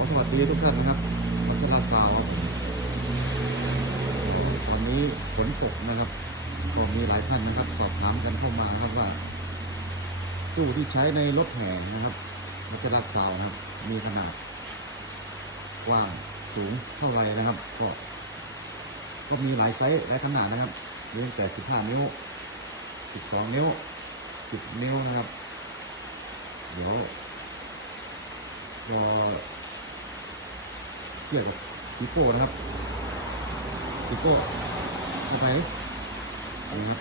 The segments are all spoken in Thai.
อสวัสดีทุกท่านนะครับวัชราสาวครับผมวันนี้ฝนตกนะครับก็มีหลายท่านนะครับ สอบถามกันเข้ามาครับว่าตู้ที่ใช้ในรถแห่นะครับวัชราสาวนะครับ มีขนาดกว้างสูงเท่าไหรนะครับ ก็ ก็มีหลายไซส์หลายขนาดนะครับมีตั้งแต่ 15 นิ้ว 12 นิ้ว 10 นิ้วนะครับ เดี๋ยวพอ เทียบกับปีโป้นะครับปีโป้เข้าไปนี่ครับ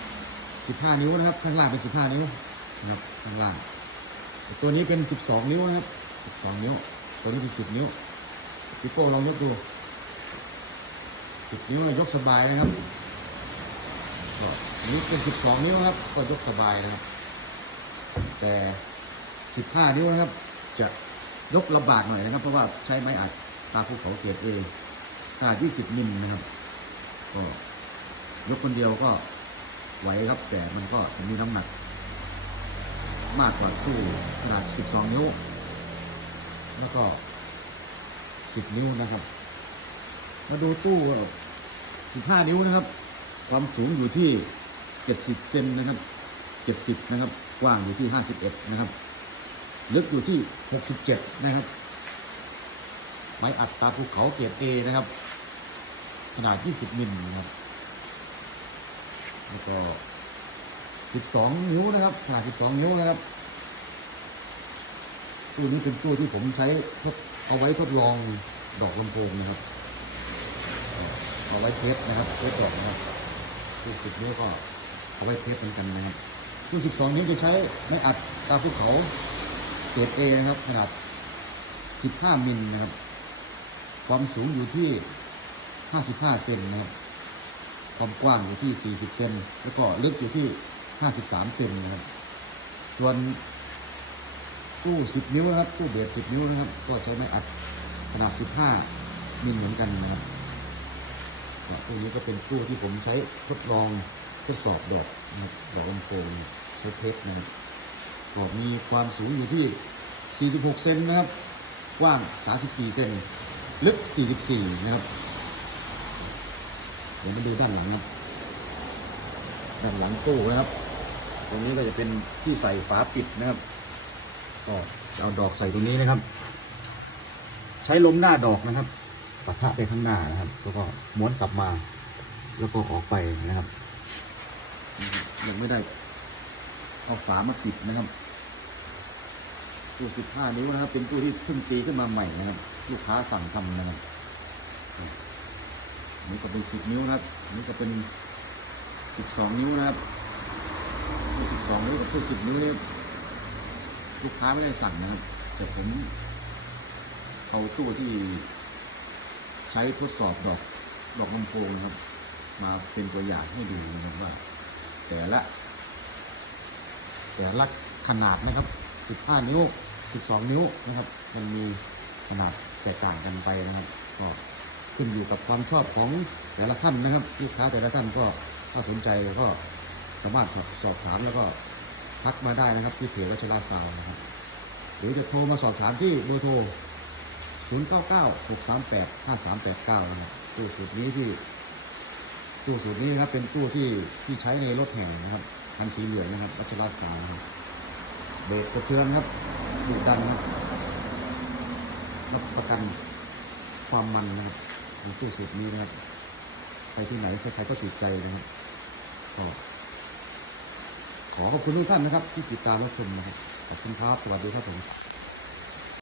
15นิ้วนะครับ ข้างล่างเป็น15นิ้วนะครับข้างล่าง ตัวนี้เป็น12นิ้วนะครับ12นิ้ว ตัวนี้เป็น10นิ้วปีโป้ลองยกดู10นิ้วเนี่ยยกสบายนะครับก็นี้เป็น12นิ้วนครับ ก็ยกสบายนะครับ แต่15นิ้วนะครับ จะยกลำบากหน่อยนะครับ เพราะว่าใช้ไม้อัด ตาภูเขาเกรดเอขนาด20มิลนะครับ ก็ยกคนเดียวก็ไหวครับแต่มันก็มีน้ำหนัก มากกว่าตู้ขนาด 12 นิ้ว แล้วก็ 10 นิ้วนะครับ มาดูตู้ 15 นิ้วนะครับ ความสูงอยู่ที่ 70เซนนะครับ 70 นะครับ กว้างอยู่ที่ 51 นะครับ ลึกอยู่ที่ 67 นะครับ ไม้อัดตาภูเขาเกรด A นะครับ ขนาด 20 มิลนะครับแล้วก็ 12 นิ้วนะครับขนาด 12 นิ้วนะครับตู้นี้เป็นตู้ที่ผมใช้เอาไว้ทดลองดอกลำโพงนะครับ เอาไว้เทสนะครับเทสดอกนะครับตู้สิบนิ้วก็เอาไว้เทสเหมือนกันนะครับตู้สิบสองนิ้วจะใช้ไม้อัดตาภูเขาเกรดเอนะครับ ขนาดสิบห้ามิลนะครับ ความสูงอยู่ที่ห้าสิบห้าเซนนะครับ ความกว้างอยู่ที่สี่สิบเซน แล้วก็ลึกอยู่ที่ห้าสิบสามเซนนะครับ ส่วนตู้สิบนิ้วนะครับ ตู้เบสสิบนิ้วนะครับ ก็ใช้ไม้อัดขนาดสิบห้ามิลเหมือนกันนะครับครับตู้นี้ก็เป็นตู้ที่ผมใช้ทดลองทดสอบดอกนะครับดอกลำโพงใช้เทสนะครับก็มีความสูงอยู่ที่ 46 เซนนะครับ กว้าง 34 เซน ลึก 44 นะครับ เดี๋ยวมาดูด้านหลังนะครับ ด้านหลังตู้นะครับ ตรงนี้ก็จะเป็นที่ใส่ฝาปิดนะครับก็เอาดอกใส่ตรงนี้นะครับ ใช้ลมหน้าดอกนะครับปะทะไปข้างหน้านะครับ แล้วก็ม้วนกลับมา แล้วก็ออกไปนะครับ ยังไม่ได้เอาฝามาปิดนะครับตู้สิบห้านิ้วนะครับ เป็นตู้ที่เพิ่งตีขึ้นมาใหม่นะครับ ลูกค้าสั่งทำนะครับนนี้ก็เป็นสิบนิ้วนะครับนนี้ก็เป็นสิบสองนิ้วนะครับสิบสองนิ้วกับตู้สิบนิ้วนี่ลูกค้าไม่ได้สั่งนะครับ แต่ผมเอาตู้ที่ใช้ทดสอบดอกดอกลำโพงนะครับ มาเป็นตัวอย่างให้ดูนะครับว่า แต่ละ แต่ละขนาดนะครับ 15 นิ้ว 12 นิ้วนะครับ มันมีขนาด ตกต่างกันไปนะครับก็ขึ้นอยู่กับความชอบของแต่ละท่านนะครับลูกค้าแต่ละท่านก็ถ้าสนใจก็สามารถสอบถามแล้วก็ทักมาได้นะครับที่เพจวัชราซาวนะครับหรือจะโทรมาสอบถามที่เบอร์โทร 0 9 9 6 3 8 5 3 8 9 นะครับตู้สูตรนี้ที่ตู้สูตรนี้นะครับเป็นตู้ที่ที่ใช้ในรถแห่นะครับคันสีเหลืองนะครับวัชราสานะครับเบรกสะเทือนครับดูดดันครับ รับประกันความมันนะครับของตู้สูตรนี้นะครับ ไปที่ไหนใครๆก็ถูกใจนะครับก็ขอขอบคุณทุกท่านนะครับ ที่ติดตามรับชมนะครับขอบคุณครับสวัสดีครับผม